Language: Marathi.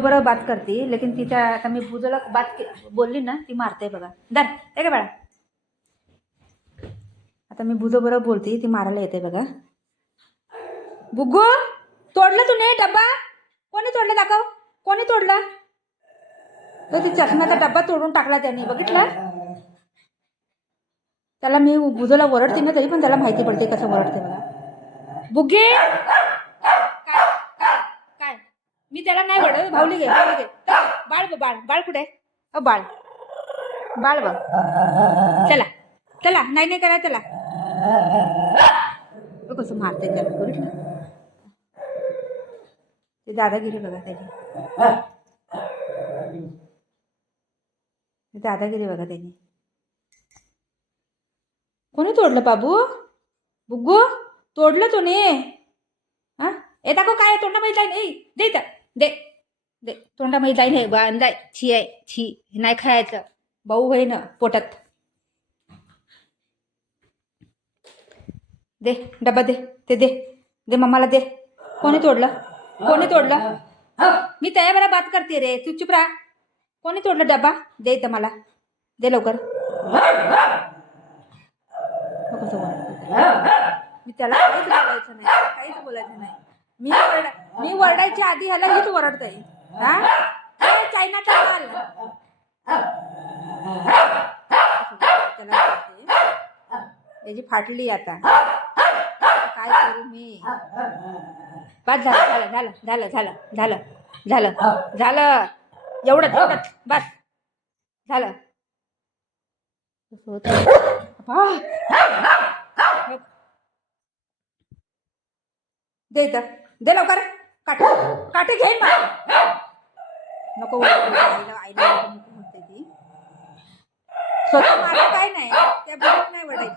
बरोबर बात करते, लेकिन तिच्या आता मी बुजूला बात बोलली ना, ती मारते बघा. दर हे का बाळा, आता मी बुजो बरोबर बोलते, ती मारायला येते बघा. बुग्गू, तोडलं तूने डब्बा? कोणी तोडलं दाखव, कोणी तोडला? तो ती चष्म्याचा डब्बा तोडून टाकला त्याने, बघितला? त्याला मी बुजोला ओरडते ना, तरी पण त्याला माहिती पडते कसं ओरडते बघा. बुग्गे काय काय, मी त्याला नाही ओरडत. भाऊली घे, भाऊली घे. बाळ बाळ बाळ कुठे? अ बाळ बाळ बघ, चला चला, नाही नाही करा त्याला. कसं मारते त्याला, बघितलं? ते दादागिरी बघा त्याची, दादागिरी बघा त्याची. कोणी तोडलं बाबू? बुग्गू, तोडलं तू ने? हा, ए दाखव काय तोंडामध्ये जाईन. ए दे तर, दे दे, तोंडामध्ये जाईन. हे बाण जाय, छी आहे, छी, नाही खायचं. भाऊ होय ना पोटात. दे डब्बा, दे ते, दे दे मम्माला दे. कोणी तोडलं? कोणी तोडलं? मी त्याच्याबरोबर बात करते रे, तू चुप राहा. कोणी तोडलं डब्बा? दे इथं मला, दे लवकर. मी त्याला काहीच बोलायचं नाही, काहीच बोलायचं नाही. मी वरडायच्या आधी ह्याला हीच ओरडतंय. हा, चायनाचा माल. त्याला याची फाटली आता, काय करू मी? बस झालं झालं झालं झालं झालं झालं झालं, एवढंच एवढंच बस झालं. दे इथं, दे लवकर. काटे काटे घेईन मला. नको आईला नको म्हणते ती. स्वतः माझं काय नाही, त्या बरोबर नाही वडायचं.